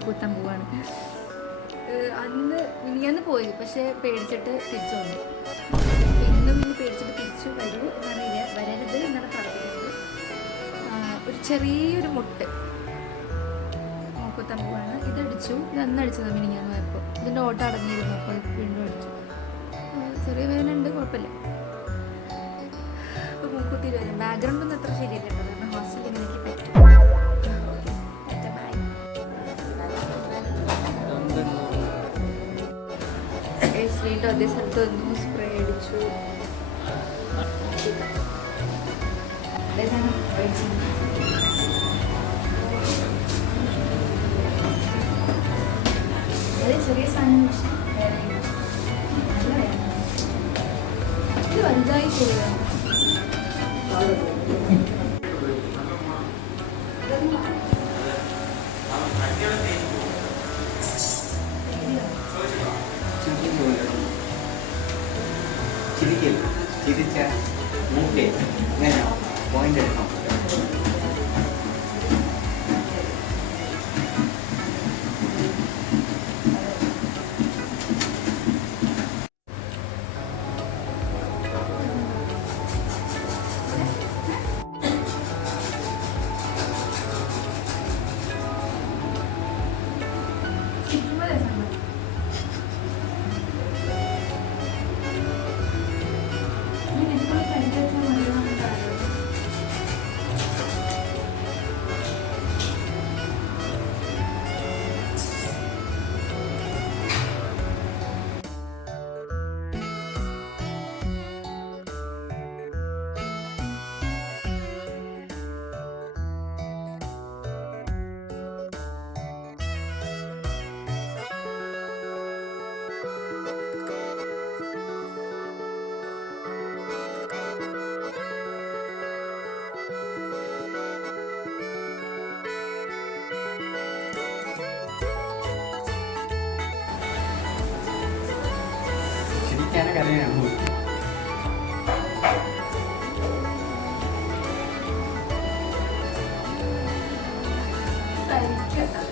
മൂക്കുത്താൻ പോവാണ്. മിനിഞ്ഞാന്ന് പോയി, പക്ഷേ പേടിച്ചിട്ട് തിരിച്ചു വന്നു. ഇന്നും ഇനി പേടിച്ചിട്ട് തിരിച്ചു വരൂ എന്നറിയില്ല, വരരുത് എന്നാണ് പറഞ്ഞിരുന്നത്. ഒരു ചെറിയൊരു മുട്ട് മൂക്കുത്താൻ പോവാണ്. ഇതടിച്ചു, ഇതന്ന് അടിച്ചതാണ് മിനിഞ്ഞാന്ന് പോയപ്പോൾ. ഇതിൻ്റെ ഓട്ടം അടങ്ങിയിരുന്നു, അപ്പോൾ അത് വീണ്ടും അടിച്ചു. ചെറിയ വേദന ഉണ്ട്, കുഴപ്പമില്ല. അപ്പോൾ മൂക്കുത്തി വരും. ബാക്ക്ഗ്രൗണ്ട് ഒന്നും അത്ര ശരിയല്ല കേട്ടോ, കാരണം ഹോസ്റ്റലിൽ എനിക്ക് പറ്റും. വീണ്ടും അതേ സ്ഥലത്ത് വന്നു, സ്പ്രേ അടിച്ചു. അത് ചെറിയ സാധനം, പക്ഷേ നല്ല വേദന. ഇത് വലുതായി പോവുകയാണ്. ചിരിച്ച മൂക്കെ ഇങ്ങനെ പോയിന്റ് എടുക്കണം. ചിരിക്കാനോ കരയാണോ? കഴിക്കട്ടെ.